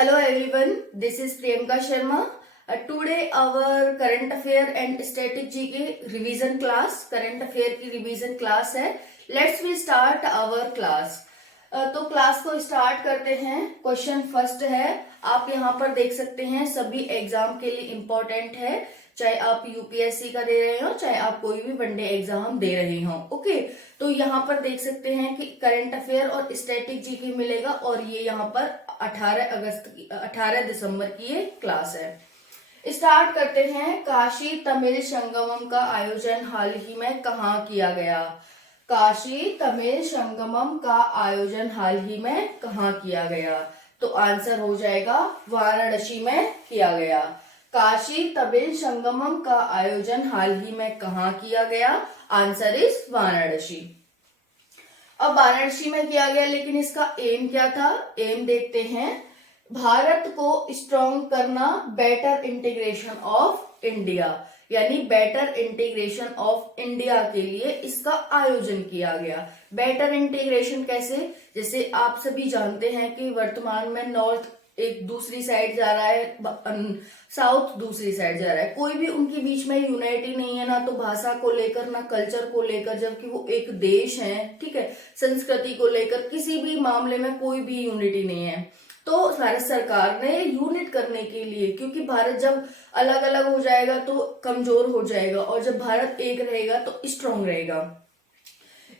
Hello everyone, this is Priyanka Sharma. Today our current affair and static GK revision class, current affair की revision class है. Let's we start our class. तो class को start करते हैं. Question first है, आप यहाँ पर देख सकते हैं सभी एग्जाम के लिए इम्पोर्टेंट है, चाहे आप यूपीएससी का दे रहे हो चाहे आप कोई भी वनडे एग्जाम दे रहे हो. ओके, तो यहाँ पर देख सकते हैं कि करंट अफेयर और स्टैटिक जीके मिलेगा और ये यहाँ पर 18 दिसंबर की ये क्लास है. स्टार्ट करते हैं. काशी तमिल संगमम का आयोजन हाल ही में कहाँ किया गया? काशी तमिल संगमम का आयोजन हाल ही में कहाँ किया गया? तो आंसर हो जाएगा वाराणसी में किया गया. काशी तमिल संगमम का आयोजन हाल ही में कहाँ किया गया? Answer is Varanasi. अब वाराणसी में किया गया, लेकिन इसका एम क्या था? एम देखते हैं. भारत को स्ट्रॉन्ग करना, बेटर इंटीग्रेशन ऑफ इंडिया, यानी बेटर इंटीग्रेशन ऑफ इंडिया के लिए इसका आयोजन किया गया. बेटर इंटीग्रेशन कैसे? जैसे आप सभी जानते हैं कि वर्तमान में नॉर्थ एक दूसरी साइड जा रहा है, साउथ दूसरी साइड जा रहा है, कोई भी उनके बीच में यूनाइटी नहीं है, ना तो भाषा को लेकर ना कल्चर को लेकर, जबकि वो एक देश है. ठीक है, संस्कृति को लेकर किसी भी मामले में कोई भी यूनिटी नहीं है. तो भारत सरकार ने यूनिट करने के लिए, क्योंकि भारत जब अलग अलग हो जाएगा तो कमजोर हो जाएगा और जब भारत एक रहेगा तो स्ट्रांग रहेगा,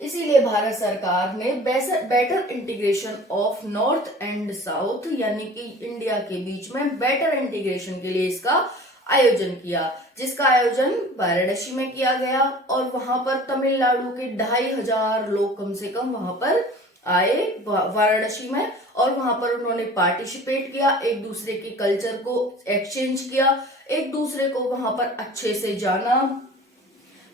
इसीलिए भारत सरकार ने better integration of north and south, यानी कि इंडिया के बीच में बेटर इंटीग्रेशन के लिए इसका आयोजन किया, जिसका आयोजन वाराणसी में किया गया. और वहां पर तमिलनाडु के 2500 लोग कम से कम वहां पर आए वाराणसी में, और वहां पर उन्होंने पार्टिसिपेट किया, एक दूसरे के कल्चर को एक्सचेंज किया, एक दूसरे को वहां पर अच्छे से जाना.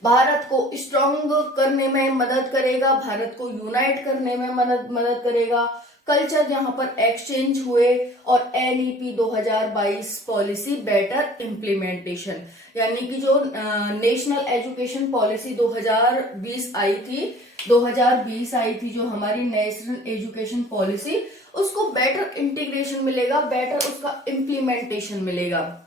भारत को स्ट्रॉन्ग करने में मदद करेगा, भारत को यूनाइट करने में मदद करेगा. कल्चर यहाँ पर एक्सचेंज हुए और एनईपी 2022 पॉलिसी बेटर इम्प्लीमेंटेशन, यानी कि जो नेशनल एजुकेशन पॉलिसी 2020 आई थी जो हमारी नेशनल एजुकेशन पॉलिसी, उसको बेटर इंटीग्रेशन मिलेगा, बेटर उसका इम्प्लीमेंटेशन मिलेगा.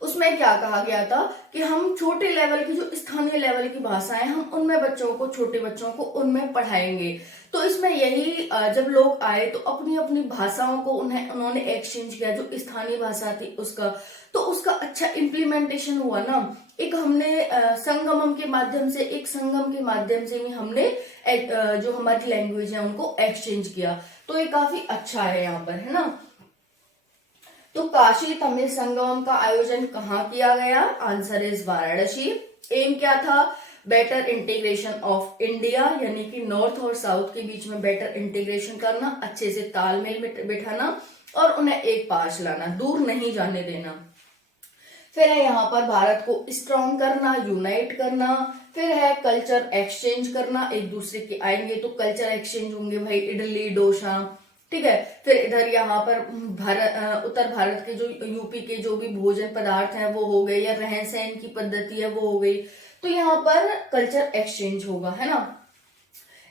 उसमें क्या कहा गया था कि हम छोटे लेवल की, जो स्थानीय लेवल की भाषाएं, हम उनमें छोटे बच्चों को उनमें पढ़ाएंगे. तो इसमें यही जब लोग आए तो अपनी अपनी भाषाओं को उन्होंने एक्सचेंज किया, जो स्थानीय भाषा थी उसका, तो उसका अच्छा इम्प्लीमेंटेशन हुआ ना. एक हमने संगम के माध्यम से भी हमने जो हमारी लैंग्वेज है उनको एक्सचेंज किया. तो ये काफी अच्छा है यहाँ पर, है ना. तो काशी तमिल संगमम का आयोजन कहाँ किया गया? Answer is Varanasi. एम क्या था? बेटर इंटीग्रेशन ऑफ इंडिया, यानी कि नॉर्थ और साउथ के बीच में बेटर इंटीग्रेशन करना, अच्छे से तालमेल बिठाना और उन्हें एक पास लाना, दूर नहीं जाने देना. फिर है यहाँ पर भारत को स्ट्रॉन्ग करना, यूनाइट करना. फिर है कल्चर एक्सचेंज करना, एक दूसरे के आएंगे तो कल्चर एक्सचेंज होंगे, भाई इडली डोसा. ठीक है, फिर इधर यहाँ पर उत्तर भारत के जो यूपी के जो भी भोजन पदार्थ हैं वो हो गए, या रहन सहन की पद्धति है वो हो गई. तो यहाँ पर कल्चर एक्सचेंज होगा, है ना.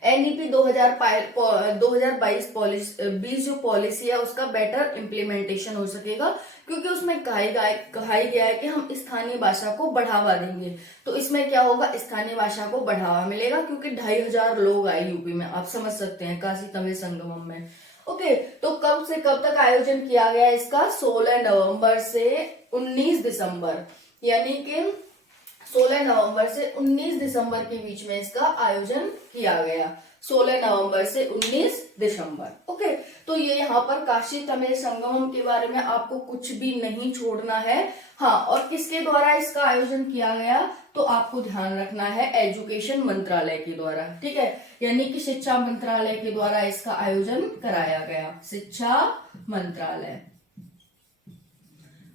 एनईपी 2022 जो पॉलिसी है उसका बेटर इम्प्लीमेंटेशन हो सकेगा, क्योंकि उसमें कहा गया है कि हम स्थानीय भाषा को बढ़ावा देंगे. तो इसमें क्या होगा? स्थानीय भाषा को बढ़ावा मिलेगा, क्योंकि 2500 लोग आए यूपी में, आप समझ सकते हैं, काशी तमिल संगमम में. ओके, तो कब से कब तक आयोजन किया गया इसका? 16 नवंबर से 19 दिसंबर, यानी कि 16 नवंबर से 19 दिसंबर के बीच में इसका आयोजन किया गया. 16 नवंबर से 19 दिसंबर. ओके, तो ये यहाँ पर काशी तमिल संगमम के बारे में आपको कुछ भी नहीं छोड़ना है. हाँ, और किसके द्वारा इसका आयोजन किया गया? तो आपको ध्यान रखना है एजुकेशन मंत्रालय के द्वारा. ठीक है, यानी कि शिक्षा मंत्रालय के द्वारा इसका आयोजन कराया गया, शिक्षा मंत्रालय.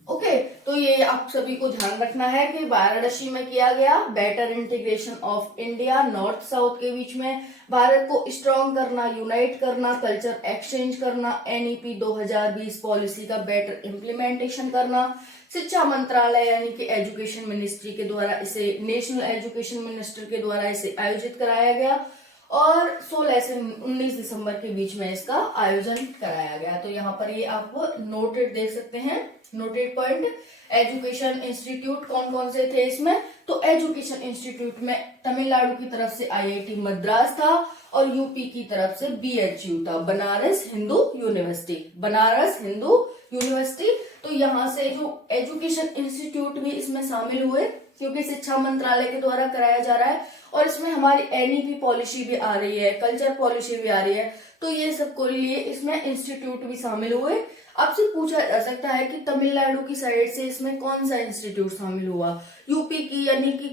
ओके, तो ये आप सभी को ध्यान रखना है कि वाराणसी में किया गया, better integration of India, north south के बीच में, भारत को स्ट्रॉन्ग करना, यूनाइट करना, कल्चर एक्सचेंज करना, एनईपी 2020 पॉलिसी का बेटर इम्प्लीमेंटेशन करना, शिक्षा मंत्रालय यानी कि एजुकेशन मिनिस्ट्री के द्वारा इसे, नेशनल एजुकेशन मिनिस्टर के द्वारा इसे आयोजित कराया गया. और 16 से 19 दिसंबर के बीच में इसका आयोजन कराया गया। तो यहाँ पर ये आप नोटेड देख सकते हैं, नोटेड पॉइंट। एजुकेशन इंस्टीट्यूट कौन कौन से थे इसमें, तो एजुकेशन इंस्टीट्यूट में तमिलनाडु की तरफ से IIT मद्रास था और यूपी की तरफ से BHU था, बनारस हिंदू यूनिवर्सिटी, बनारस हिंदू यूनिवर्सिटी। तो यहाँ से जो एजुकेशन इंस्टीट्यूट भी इसमें शामिल हुए, क्योंकि शिक्षा मंत्रालय के द्वारा कराया जा रहा है और इसमें हमारी NEP पॉलिसी भी आ रही है, कल्चर पॉलिसी भी आ रही है, तो ये सब को लिए इसमें इंस्टीट्यूट भी शामिल हुए। आपसे पूछा जा सकता है कि तमिलनाडु की साइड से इसमें कौन सा इंस्टीट्यूट शामिल हुआ, यूपी की यानी कि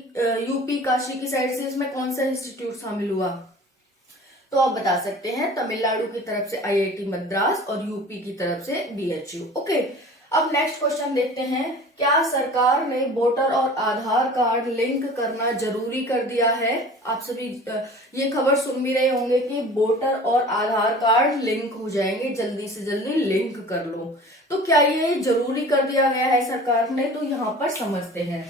यूपी काशी की साइड से इसमें कौन सा इंस्टीट्यूट शामिल हुआ, तो आप बता सकते हैं तमिलनाडु की तरफ से IIT मद्रास और यूपी की तरफ से BHU। ओके, अब नेक्स्ट क्वेश्चन देखते हैं, क्या सरकार ने वोटर और आधार कार्ड लिंक करना जरूरी कर दिया है। आप सभी ये खबर सुन भी रहे होंगे कि वोटर और आधार कार्ड लिंक हो जाएंगे, जल्दी से जल्दी लिंक कर लो। तो क्या ये जरूरी कर दिया गया है सरकार ने, तो यहाँ पर समझते हैं।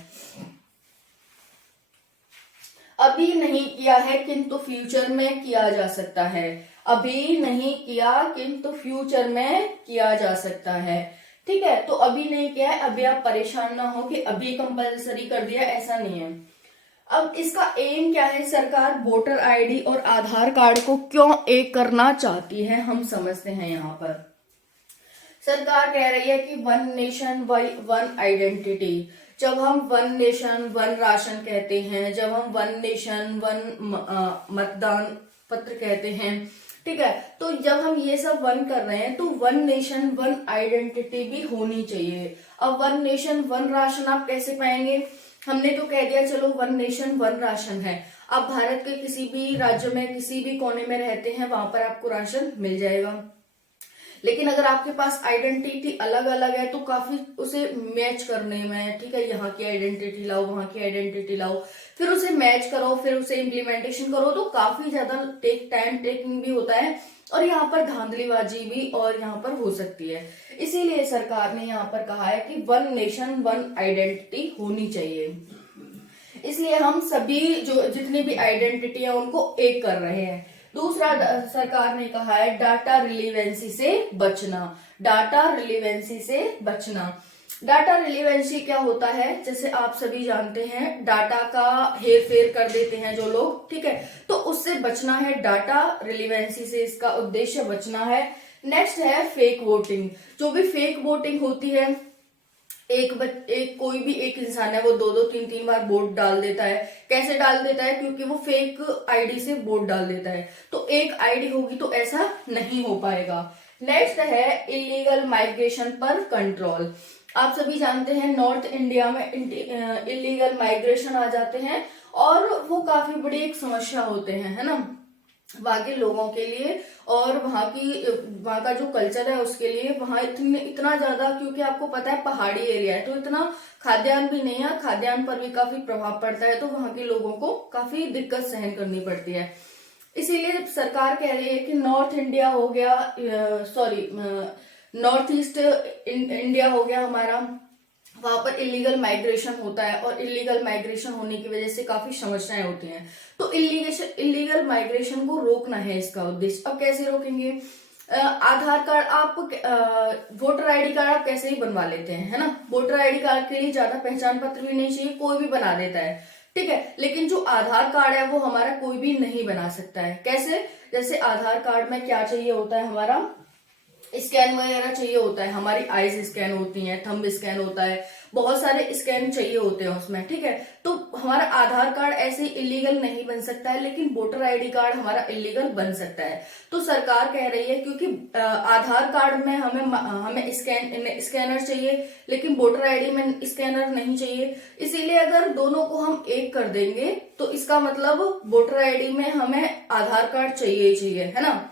अभी नहीं किया है किंतु फ्यूचर में किया जा सकता है, अभी नहीं किया किंतु फ्यूचर में किया जा सकता है। ठीक है, तो अभी नहीं किया है, अभी आप परेशान ना हो कि अभी कंपलसरी कर दिया, ऐसा नहीं है। अब इसका एम क्या है, सरकार वोटर आईडी और आधार कार्ड को क्यों एक करना चाहती है, हम समझते हैं। यहाँ पर सरकार कह रही है कि वन नेशन वन आइडेंटिटी। जब हम वन नेशन वन राशन कहते हैं, जब हम वन नेशन वन मतदान पत्र कहते हैं, ठीक है, तो जब हम ये सब वन कर रहे हैं तो वन नेशन वन आइडेंटिटी भी होनी चाहिए। अब वन नेशन वन राशन आप कैसे पाएंगे, हमने तो कह दिया चलो वन नेशन वन राशन है, आप भारत के किसी भी राज्य में किसी भी कोने में रहते हैं वहां पर आपको राशन मिल जाएगा। लेकिन अगर आपके पास आइडेंटिटी अलग अलग है तो काफी उसे मैच करने में, ठीक है, यहाँ की आइडेंटिटी लाओ वहां की आइडेंटिटी लाओ, फिर उसे मैच करो, फिर उसे इम्प्लीमेंटेशन करो, तो काफी ज्यादा टाइम टेकिंग भी होता है और यहाँ पर धांधलीबाजी भी और यहाँ पर हो सकती है। इसीलिए सरकार ने यहाँ पर कहा है कि वन नेशन वन आइडेंटिटी होनी चाहिए। इसलिए हम सभी जो जितनी भी आइडेंटिटी है उनको एक कर रहे हैं। दूसरा, सरकार ने कहा है डाटा रिलीवेंसी से बचना, डाटा रिलीवेंसी से बचना। डाटा रिलीवेंसी क्या होता है, जैसे आप सभी जानते हैं डाटा का हेर फेर कर देते हैं जो लोग, ठीक है, तो उससे बचना है, डाटा रिलीवेंसी से इसका उद्देश्य बचना है। नेक्स्ट है फेक वोटिंग। जो भी फेक वोटिंग होती है, कोई भी एक इंसान है वो दो दो तीन तीन बार वोट डाल देता है। कैसे डाल देता है, क्योंकि वो फेक आईडी से वोट डाल देता है, तो एक आईडी होगी तो ऐसा नहीं हो पाएगा। नेक्स्ट है इलीगल माइग्रेशन पर कंट्रोल। आप सभी जानते हैं नॉर्थ इंडिया में इलीगल माइग्रेशन आ जाते हैं और वो काफी बड़ी एक समस्या होते हैं, है ना, वहां के लोगों के लिए और वहां का जो कल्चर है उसके लिए। वहां इतना ज्यादा, क्योंकि आपको पता है पहाड़ी एरिया है तो इतना खाद्यान्न भी नहीं है, खाद्यान्न पर भी काफी प्रभाव पड़ता है, तो वहां के लोगों को काफी दिक्कत सहन करनी पड़ती है। इसीलिए सरकार कह रही है कि नॉर्थ इंडिया हो गया, नॉर्थ ईस्ट इंडिया हो गया हमारा, वहां पर इलीगल माइग्रेशन होता है और इलीगल माइग्रेशन होने की वजह से काफी समस्याएं होती हैं, तो इलीगल माइग्रेशन को रोकना है इसका उद्देश्य। अब कैसे रोकेंगे, आधार कार्ड आप वोटर आईडी कार्ड आप कैसे ही बनवा लेते हैं, है ना, वोटर आईडी कार्ड के लिए ज्यादा पहचान पत्र भी नहीं चाहिए, कोई भी बना देता है, ठीक है, लेकिन जो आधार कार्ड है वो हमारा कोई भी नहीं बना सकता है। कैसे, जैसे आधार कार्ड में क्या चाहिए होता है, हमारा स्कैन वगैरह चाहिए होता है, हमारी आईज स्कैन होती है, थंब स्कैन होता है, बहुत सारे स्कैन चाहिए होते हैं उसमें, ठीक है, तो हमारा आधार कार्ड ऐसे इलीगल नहीं बन सकता है, लेकिन वोटर आईडी कार्ड हमारा इलीगल बन सकता है। तो सरकार कह रही है क्योंकि आधार कार्ड में हमें स्कैनर चाहिए लेकिन वोटर आईडी में स्कैनर नहीं चाहिए, इसीलिए अगर दोनों को हम एक कर देंगे तो इसका मतलब वोटर आईडी में हमें आधार कार्ड चाहिए ही चाहिए, है ना।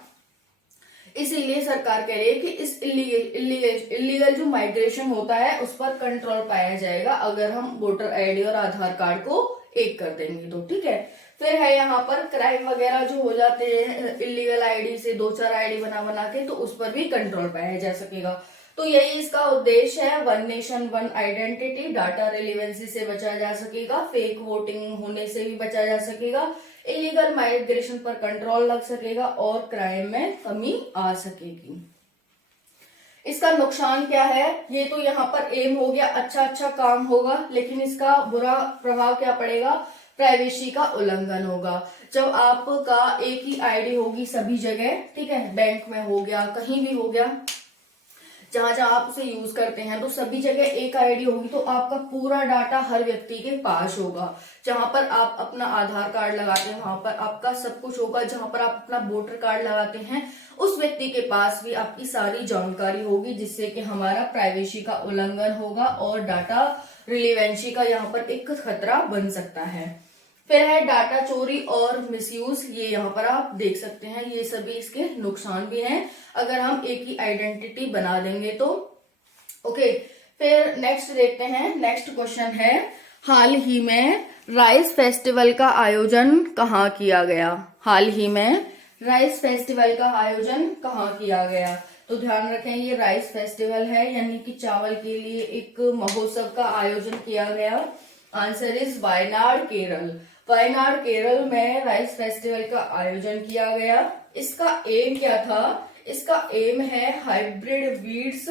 इसीलिए सरकार कह रही है कि इस इलीगल जो माइग्रेशन होता है उस पर कंट्रोल पाया जाएगा अगर हम वोटर आईडी और आधार कार्ड को एक कर देंगे तो, ठीक है। फिर है यहाँ पर क्राइम वगैरह जो हो जाते हैं इलीगल आईडी से, 2-4 आईडी बना के, तो उस पर भी कंट्रोल पाया जा सकेगा। तो यही इसका उद्देश्य है, one nation one identity, data relevancy से बचा जा सकेगा, फेक वोटिंग होने से भी बचा जा सकेगा, इलीगल माइग्रेशन पर कंट्रोल लग सकेगा और क्राइम में कमी आ सकेगी। इसका नुकसान क्या है, ये तो यहाँ पर एम हो गया, अच्छा काम होगा, लेकिन इसका बुरा प्रभाव क्या पड़ेगा, प्राइवेसी का उल्लंघन होगा। जब आपका एक ही आईडी होगी सभी जगह, ठीक है, बैंक में हो गया, कहीं भी हो गया, जहां जहां आप उसे यूज करते हैं, तो सभी जगह एक आईडी होगी, तो आपका पूरा डाटा हर व्यक्ति के पास होगा। जहां पर आप अपना आधार कार्ड लगाते हैं वहां पर आपका सब कुछ होगा, जहां पर आप अपना वोटर कार्ड लगाते हैं उस व्यक्ति के पास भी आपकी सारी जानकारी होगी, जिससे कि हमारा प्राइवेसी का उल्लंघन होगा और डाटा रिलेवेंसी का यहाँ पर एक खतरा बन सकता है। फिर है डाटा चोरी और मिसयूज, ये यहाँ पर आप देख सकते हैं, ये सभी इसके नुकसान भी हैं अगर हम एक ही आइडेंटिटी बना देंगे तो। ओके, फिर नेक्स्ट देखते हैं। नेक्स्ट क्वेश्चन है, हाल ही में राइस फेस्टिवल का आयोजन कहाँ किया गया? हाल ही में राइस फेस्टिवल का आयोजन कहाँ किया गया? तो ध्यान रखें, ये राइस फेस्टिवल है, यानी कि चावल के लिए एक महोत्सव का आयोजन किया गया। Answer is Wayanad Kerala. वायनाड केरल में राइस फेस्टिवल का आयोजन किया गया। इसका एम क्या था? इसका एम है हाइब्रिड वीड्स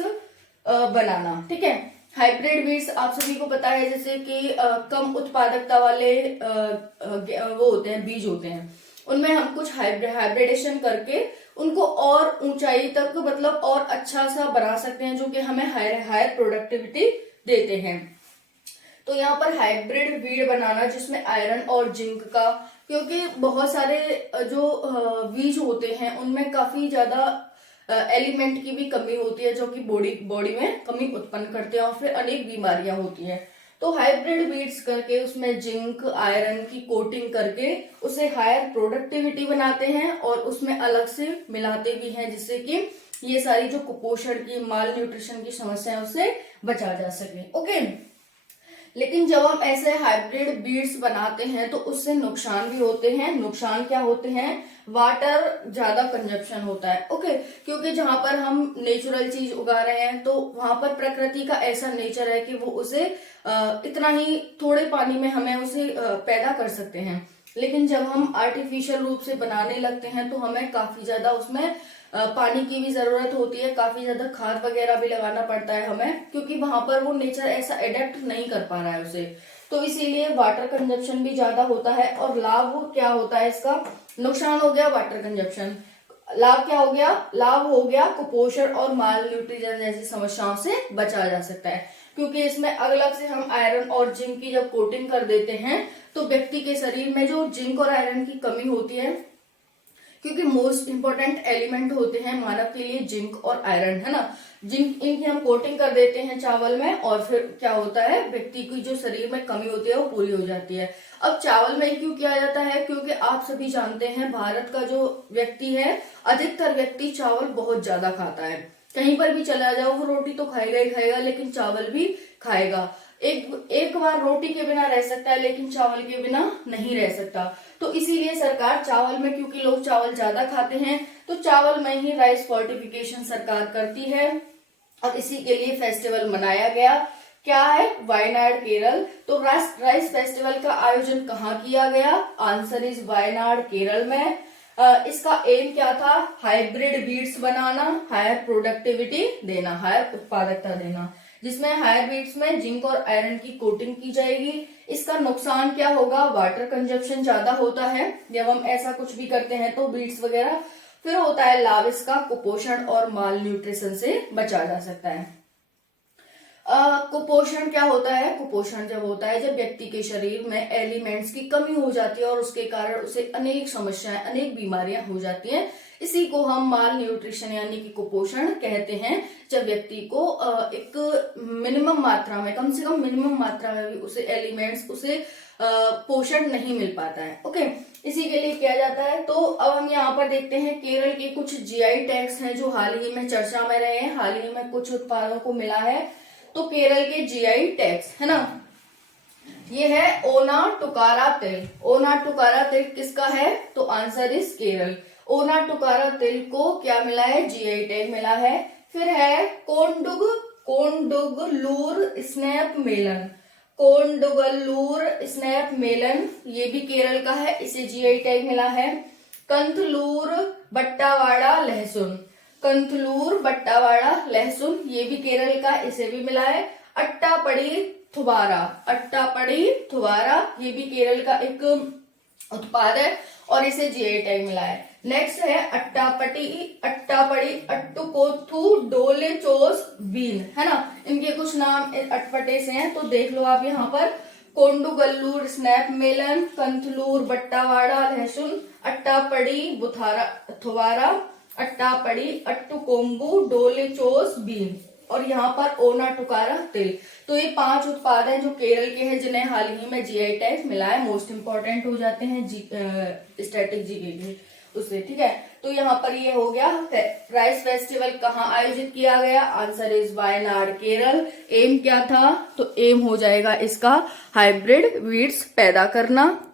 बनाना, ठीक है। हाइब्रिड वीड्स आप सभी को पता है, जैसे कि कम उत्पादकता वाले वो होते हैं, बीज होते हैं, उनमें हम कुछ हाइब्रिडेशन करके उनको और ऊंचाई तक, मतलब और अच्छा सा बना सकते हैं, जो कि हमें हायर प्रोडक्टिविटी देते हैं। तो यहाँ पर हाइब्रिड वीड बनाना, जिसमें आयरन और जिंक का, क्योंकि बहुत सारे जो बीज होते हैं उनमें काफी ज्यादा एलिमेंट की भी कमी होती है, जो कि बॉडी में कमी उत्पन्न करते हैं और फिर अनेक बीमारियां होती हैं। तो हाइब्रिड बीड्स करके उसमें जिंक आयरन की कोटिंग करके उसे हायर प्रोडक्टिविटी बनाते हैं और उसमें अलग से मिलाते भी हैं, जिससे कि ये सारी जो कुपोषण की, माल न्यूट्रिशन की समस्या है उससे बचा जा सके। ओके, लेकिन जब हम ऐसे हाइब्रिड बीड्स बनाते हैं तो उससे नुकसान भी होते हैं। नुकसान क्या होते हैं? वाटर ज्यादा कंजप्शन होता है। ओके, क्योंकि जहां पर हम नेचुरल चीज उगा रहे हैं तो वहां पर प्रकृति का ऐसा नेचर है कि वो उसे इतना ही थोड़े पानी में हमें उसे पैदा कर सकते हैं। लेकिन जब हम आर्टिफिशियल रूप से बनाने लगते हैं तो हमें काफी ज्यादा उसमें पानी की भी जरूरत होती है, काफी ज्यादा खाद वगैरह भी लगाना पड़ता है हमें, क्योंकि वहां पर वो नेचर ऐसा एडेप्ट नहीं कर पा रहा है उसे। तो इसीलिए वाटर कंजप्शन भी ज्यादा होता है। और लाभ क्या होता है इसका? नुकसान हो गया वाटर कंजप्शन, लाभ क्या हो गया? लाभ हो गया कुपोषण और माल न्यूट्रिशन जैसी समस्याओं से बचा जा सकता है, क्योंकि इसमें अलग से हम आयरन और जिंक की जब कोटिंग कर देते हैं तो व्यक्ति के शरीर में जो जिंक और आयरन की कमी होती है, क्योंकि मोस्ट इंपॉर्टेंट एलिमेंट होते हैं मानव के लिए जिंक और आयरन, है ना। जिंक इनकी हम कोटिंग कर देते हैं चावल में और फिर क्या होता है, व्यक्ति की जो शरीर में कमी होती है वो पूरी हो जाती है। अब चावल में क्यों किया जाता है? क्योंकि आप सभी जानते हैं भारत का जो व्यक्ति है, अधिकतर व्यक्ति चावल बहुत ज्यादा खाता है। कहीं पर भी चला जाओ वो रोटी तो खाएगा ही खाएगा, लेकिन चावल भी खाएगा। एक बार रोटी के बिना रह सकता है, लेकिन चावल के बिना नहीं रह सकता। तो इसीलिए सरकार चावल में, क्योंकि लोग चावल ज्यादा खाते हैं, तो चावल में ही राइस फोर्टिफिकेशन सरकार करती है और इसी के लिए फेस्टिवल मनाया गया। क्या है? वायनाड केरल। तो राइस फेस्टिवल का आयोजन कहाँ किया गया? आंसर इज वायनाड केरल में। इसका एम क्या था? हाइब्रिड बीड्स बनाना, हायर प्रोडक्टिविटी देना, हायर उत्पादकता देना, जिसमें हायर बीड्स में जिंक और आयरन की कोटिंग की जाएगी। इसका नुकसान क्या होगा? वाटर कंजप्शन ज्यादा होता है जब हम ऐसा कुछ भी करते हैं तो बीड्स वगैरह। फिर होता है लाभ इसका कुपोषण और माल न्यूट्रिशन से बचा जा सकता है। कुपोषण क्या होता है? कुपोषण जब होता है जब व्यक्ति के शरीर में एलिमेंट्स की कमी हो जाती है और उसके कारण उसे अनेक समस्याएं, अनेक बीमारियां हो जाती हैं। इसी को हम माल न्यूट्रिशन यानी कि कुपोषण कहते हैं, जब व्यक्ति को एक मिनिमम मात्रा में, कम से कम मिनिमम मात्रा में भी उसे एलिमेंट्स, उसे पोषण नहीं मिल पाता है। ओके, इसी के लिए किया जाता है। तो अब हम यहाँ पर देखते हैं केरल के कुछ जीआई टैग्स हैं जो हाल ही में चर्चा में रहे हैं, हाल ही में कुछ उत्पादों को मिला है। तो केरल के जीआई टैग्स है ना, ये है ओना टुकारा तिल। ओना टुकारा तिल किसका है? तो आंसर इज केरल। ओना टुकारा तिल को क्या मिला है? जीआई टैग मिला है। फिर है कोंडुग लूर स्नैप मेलन। कोंडगल्लूर स्नैप मेलन, ये भी केरल का है, इसे जीआई टैग मिला है। कंथलूर बट्टावाड़ा लहसुन, कंथलूर बट्टावाड़ा लहसुन, ये भी केरल का, इसे भी मिला है। अट्टापड़ी थुबारा, अट्टापड़ी थुबारा, ये भी केरल का एक उत्पाद है और इसे जीआई टैग मिला है। नेक्स्ट है अट्टापड़ी, अट्टापड़ी अट्टुकोथु डोलेचोस बीन, है ना, इनके कुछ नाम अटपटे से हैं, तो देख लो आप यहाँ पर। कोंडुगल्लूर स्नैप मेलन, कंथलूर बट्टावाड़ा लहसुन, अट्टापड़ी बुथारा थुबारा, अट्टापड़ी अट्टुकोम्बू डोलेचोस बीन और यहाँ पर ओना टुकारा तिल। तो ये 5 उत्पाद हैं जो केरल के हैं, जिन्हें हाल ही में जीआई टैग मिला है, मोस्ट इंपॉर्टेंट हो जाते हैं स्टैटिक जीके के उससे, ठीक है। तो यहाँ पर ये हो गया। राइस फेस्टिवल कहाँ आयोजित किया गया? Answer is Wayanad Kerala. M क्या था? तो एम हो जाएगा इसका हाइब्रिड वीड्स पैदा करना।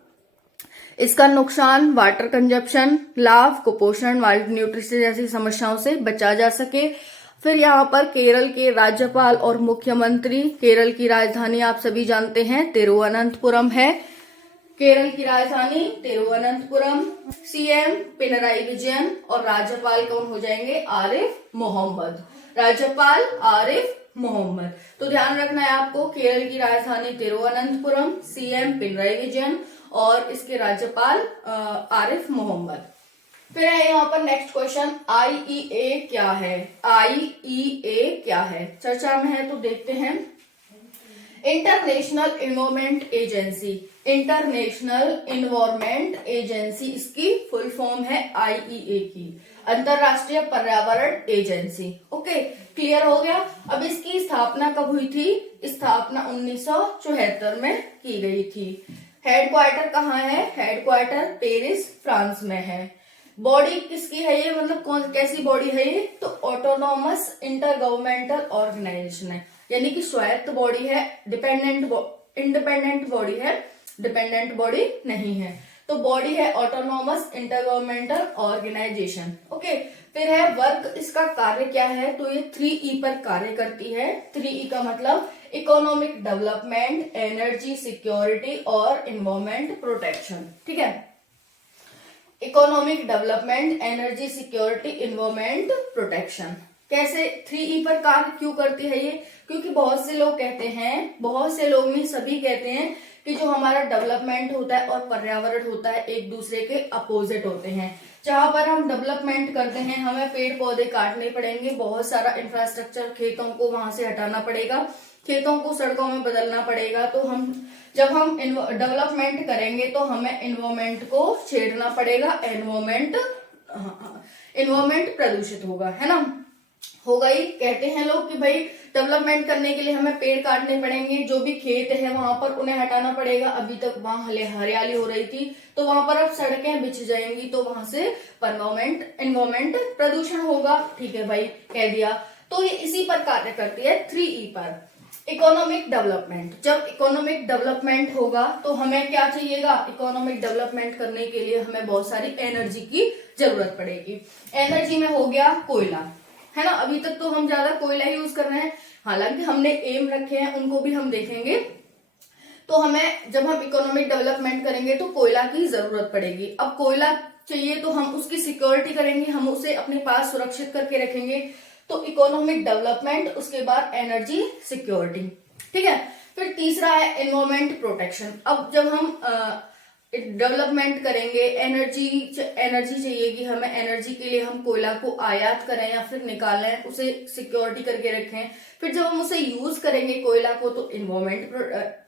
इसका नुकसान वाटर कंजप्शन, लाभ कुपोषण, माल न्यूट्रिशन जैसी समस्याओं से बचा जा सके। फिर यहाँ पर केरल के राज्यपाल और मुख्यमंत्री, केरल की राजधानी आप सभी जानते हैं तिरुवनंतपुरम है, केरल की राजधानी तिरुवनंतपुरम। सीएम पिनराई विजयन और राज्यपाल कौन हो जाएंगे? आरिफ मोहम्मद, राज्यपाल आरिफ मोहम्मद। तो ध्यान रखना है आपको, केरल की राजधानी तिरुवनंतपुरम, सीएम पिनराई विजयन और इसके राज्यपाल आरिफ मोहम्मद। फिर है यहाँ पर नेक्स्ट क्वेश्चन, आईईए क्या है? आईईए क्या है? चर्चा में है तो देखते हैं। International environment agency, international environment agency इसकी फुल फॉर्म है आईईए की, अंतरराष्ट्रीय पर्यावरण एजेंसी। ओके, क्लियर हो गया। अब इसकी स्थापना कब हुई थी? स्थापना 1974 में की गई थी। हेडक्वार्टर कहाँ है? हेडक्वार्टर पेरिस फ्रांस में है। बॉडी किसकी है ये, मतलब कौन कैसी बॉडी है ये? तो ऑटोनॉमस इंटर गवर्नमेंटल ऑर्गेनाइजेशन है, यानी कि स्वायत्त बॉडी है, इंडिपेंडेंट बॉडी है, डिपेंडेंट बॉडी नहीं है। तो बॉडी है autonomous intergovernmental organisation. Okay, फिर है वर्क, इसका कार्य क्या है? तो ये 3E पर कार्य करती है। 3E का मतलब इकोनॉमिक डेवलपमेंट, एनर्जी सिक्योरिटी और इन्वायरमेंट प्रोटेक्शन, ठीक है। Economic development, energy security, environment protection. कैसे 3E पर कार्य क्यों करती है ये? क्योंकि बहुत से लोग कहते हैं, बहुत से लोग नहीं सभी कहते हैं कि जो हमारा डेवलपमेंट होता है और पर्यावरण होता है एक दूसरे के अपोजिट होते हैं। जहां पर हम डेवलपमेंट करते हैं हमें पेड़ पौधे काटने पड़ेंगे, बहुत सारा इंफ्रास्ट्रक्चर खेतों को वहां से हटाना पड़ेगा, खेतों को सड़कों में बदलना पड़ेगा। तो जब हम डेवलपमेंट करेंगे तो हमें इन्वायरमेंट को छेड़ना पड़ेगा, इन्वायरमेंट प्रदूषित होगा, है ना, होगा ही। कहते हैं लोग कि भाई डेवलपमेंट करने के लिए हमें पेड़ काटने पड़ेंगे, जो भी खेत है वहां पर उन्हें हटाना पड़ेगा। अभी तक वहां हरियाली हो रही थी तो वहां पर अब सड़कें बिछ जाएंगी, तो वहां से इन्वायरमेंट प्रदूषण होगा। ठीक है भाई, कह दिया। तो ये इसी पर कार्य करती है 3E पर। इकोनॉमिक डेवलपमेंट, जब इकोनॉमिक डेवलपमेंट होगा तो हमें क्या चाहिएगा? इकोनॉमिक डेवलपमेंट करने के लिए हमें बहुत सारी एनर्जी की जरूरत पड़ेगी। एनर्जी में हो गया कोयला, है ना। अभी तक तो हम ज्यादा कोयला ही यूज कर रहे हैं, हालांकि हमने एम रखे हैं, उनको भी हम देखेंगे। तो हमें जब हम इकोनॉमिक डेवलपमेंट करेंगे तो कोयला की जरूरत पड़ेगी। अब कोयला चाहिए तो हम उसकी सिक्योरिटी करेंगे, हम उसे अपने पास सुरक्षित करके रखेंगे। तो इकोनॉमिक डेवलपमेंट, उसके बाद एनर्जी सिक्योरिटी, ठीक है। फिर तीसरा है एनवायरमेंट प्रोटेक्शन। अब जब हम डेवलपमेंट करेंगे, एनर्जी चाहिए कि हमें एनर्जी के लिए हम कोयला को आयात करें या फिर निकालें, उसे सिक्योरिटी करके रखें। फिर जब हम उसे यूज करेंगे कोयला को तो एनवायरमेंट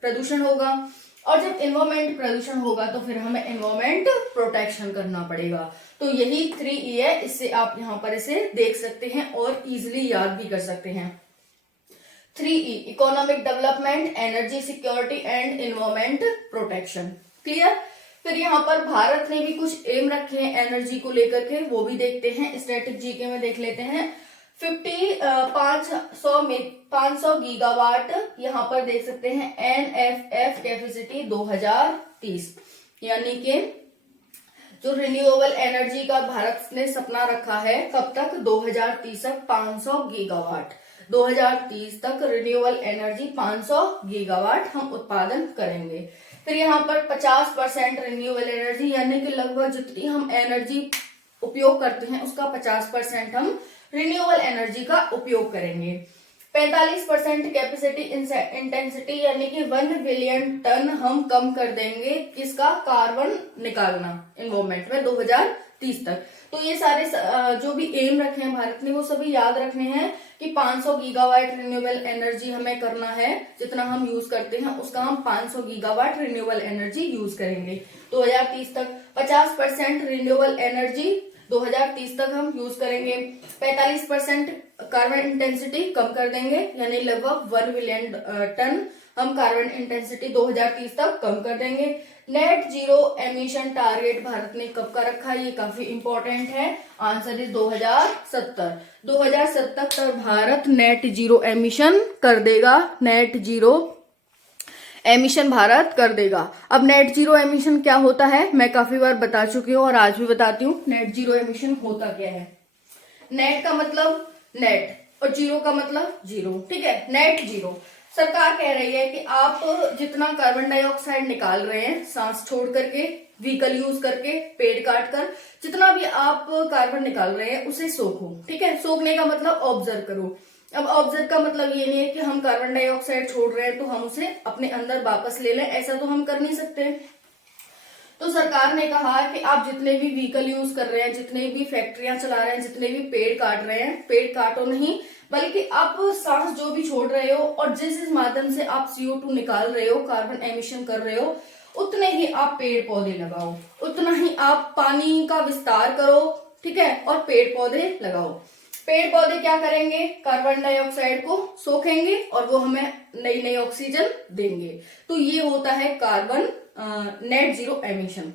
प्रदूषण होगा, और जब एनवायरमेंट प्रदूषण होगा तो फिर हमें एनवायरमेंट प्रोटेक्शन करना पड़ेगा। तो यही 3E है, इससे आप यहाँ पर इसे देख सकते हैं और इजिली याद भी कर सकते हैं। 3E, economic development, energy security and environment protection. Clear. फिर यहाँ पर भारत ने भी कुछ एम रखे हैं एनर्जी को लेकर के, वो भी देखते हैं। स्टैटिक जीके में देख लेते हैं। 500 गीगावाट यहाँ पर देख सकते हैं NFF कैपेसिटी 2030, यानी कि जो रिन्यूएबल एनर्जी का भारत ने सपना रखा है कब तक? 2030 तक 500 गीगावाट। 2030 तक रिन्यूएबल एनर्जी 500 गीगावाट हम उत्पादन करेंगे। फिर यहाँ पर 50% रिन्यूएबल एनर्जी यानी कि लगभग जितनी हम एनर्जी उपयोग करते हैं उसका 50% हम रिन्यूएबल एनर्जी का उपयोग करेंगे। 45% कैपेसिटी इंटेंसिटी यानी कि 1 बिलियन टन हम कम कर देंगे किसका, कार्बन निकालना एनवायरमेंट में 2030 तक। तो ये सारे जो भी एम रखे हैं भारत ने वो सभी याद रखने हैं कि 500 गीगावाट रिन्यूएबल एनर्जी हमें करना है, जितना हम यूज करते हैं उसका हम 500 गीगावाट रिन्यूएबल एनर्जी यूज करेंगे 2030 तक। 50% रिन्यूएबल एनर्जी 2030 तक हम यूज करेंगे। 45% कार्बन इंटेंसिटी कम कर देंगे यानी लगभग 1 बिलियन टन हम कार्बन इंटेंसिटी 2030 तक कम कर देंगे। Net zero emission target Bharat ने कब का रखा है, ये काफी इंपॉर्टेंट है। Answer is 2070। 2070 तक भारत नेट जीरो एमिशन कर देगा, नेट जीरो एमिशन भारत कर देगा। अब नेट जीरो एमिशन क्या होता है मैं काफी बार बता चुकी हूँ और आज भी बताती हूँ। नेट जीरो एमिशन होता क्या है, नेट का मतलब नेट और जीरो का मतलब जीरो, ठीक है। नेट जीरो सरकार कह रही है कि आप जितना कार्बन डाइऑक्साइड निकाल रहे हैं सांस छोड़ करके, व्हीकल यूज करके, पेड़ काट कर, जितना भी आप कार्बन निकाल रहे हैं उसे सोखो, ठीक है। सोखने का मतलब ऑब्जर्व करो। अब ऑब्जर्व का मतलब ये नहीं है कि हम कार्बन डाइऑक्साइड छोड़ रहे हैं तो हम उसे अपने अंदर वापस ले लें, ऐसा तो हम कर नहीं सकते। तो सरकार ने कहा कि आप जितने भी व्हीकल यूज कर रहे हैं, जितने भी फैक्ट्रियां चला रहे हैं, जितने भी पेड़ काट रहे हैं, पेड़ काटो नहीं बल्कि आप सांस जो भी छोड़ रहे हो और जिस माध्यम से आप CO2 निकाल रहे हो, कार्बन एमिशन कर रहे हो, उतने ही आप पेड़ पौधे लगाओ, उतना ही आप पानी का विस्तार करो, ठीक है, और पेड़ पौधे लगाओ। पेड़ पौधे क्या करेंगे, कार्बन डाइऑक्साइड को सोखेंगे और वो हमें नई नई ऑक्सीजन देंगे। तो ये होता है कार्बन नेट जीरो एमिशन।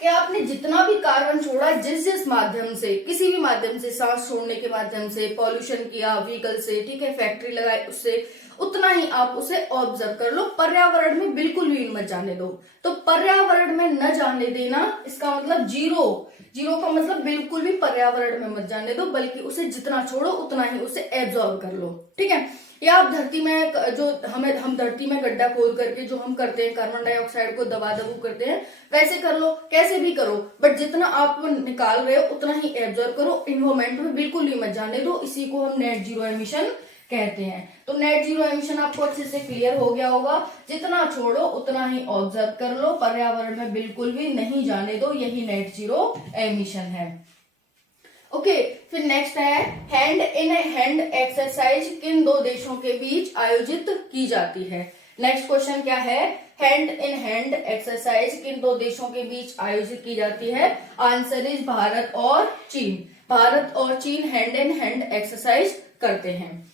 कि आपने जितना भी कार्बन छोड़ा, जिस जिस माध्यम से, किसी भी माध्यम से, सांस छोड़ने के माध्यम से, पॉल्यूशन किया व्हीकल से, ठीक है, फैक्ट्री लगाई उससे, उतना ही आप उसे ऑब्जर्व कर लो। पर्यावरण में बिल्कुल भी मत जाने दो। तो पर्यावरण में न जाने देना इसका मतलब जीरो। जीरो का मतलब बिल्कुल भी पर्यावरण में मत जाने दो, बल्कि उसे जितना छोड़ो उतना ही उसे एब्जॉर्ब कर लो, ठीक है। या आप धरती में जो हम धरती में गड्ढा खोद करके जो हम करते हैं, कार्बन डाइऑक्साइड को दबा दबू करते हैं, वैसे कर लो, कैसे भी करो, बट जितना आप निकाल रहे हो उतना ही एब्जॉर्ब करो। इन्वायरमेंट में बिल्कुल भी मत जाने दो। इसी को हम नेट जीरो एमिशन कहते हैं। तो नेट जीरो एमिशन आपको अच्छे से क्लियर हो गया होगा। जितना छोड़ो उतना ही ऑब्जर्व कर लो, पर्यावरण में बिल्कुल भी नहीं जाने दो, यही नेट जीरो एमिशन है। ओके, फिर नेक्स्ट है हैंड इन हैंड एक्सरसाइज किन दो देशों के बीच आयोजित की जाती है। नेक्स्ट क्वेश्चन क्या है, हैंड इन हैंड एक्सरसाइज किन दो देशों के बीच आयोजित की जाती है। आंसर इज भारत और चीन। भारत और चीन हैंड इन हैंड एक्सरसाइज करते हैं।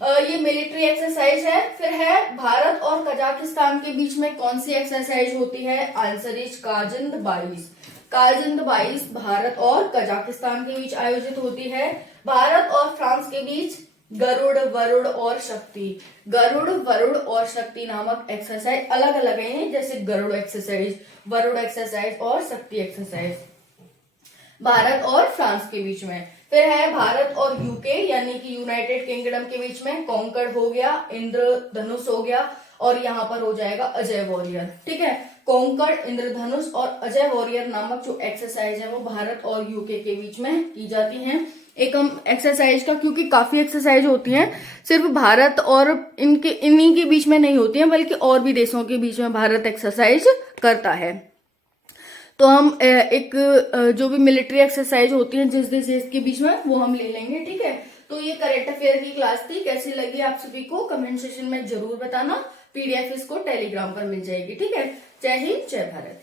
ये मिलिट्री एक्सरसाइज है। फिर है भारत और कजाकिस्तान के बीच में कौन सी एक्सरसाइज होती है। Answer is Kargil 22। कारगिल 22 भारत और कजाकिस्तान के बीच आयोजित होती है। भारत और फ्रांस के बीच गरुड़, वरुड़ और शक्ति, गरुड़, वरुड़ और शक्ति नामक एक्सरसाइज अलग अलग है, जैसे गरुड़ एक्सरसाइज, वरुड़ एक्सरसाइज और शक्ति एक्सरसाइज भारत और फ्रांस के बीच में। फिर है भारत और यूके यानी कि यूनाइटेड किंगडम के बीच में कॉन्कर्ड हो गया, इंद्रधनुष हो गया और यहाँ पर हो जाएगा अजय वॉरियर, ठीक है। कॉन्कर्ड, इंद्रधनुष और अजय वॉरियर नामक जो एक्सरसाइज है वो भारत और यूके के बीच में की जाती हैं। एक हम एक्सरसाइज का, क्योंकि काफी एक्सरसाइज होती हैं, सिर्फ भारत और इन्हीं के बीच में नहीं होती हैं बल्कि और भी देशों के बीच में भारत एक्सरसाइज करता है। तो हम एक जो भी मिलिट्री एक्सरसाइज होती है जिस देश के बीच में वो हम ले लेंगे, ठीक है। तो ये करंट अफेयर की क्लास थी। कैसी लगी आप सभी को कमेंट सेक्शन में जरूर बताना। PDF इसको टेलीग्राम पर मिल जाएगी, ठीक है। जय हिंद, जय भारत।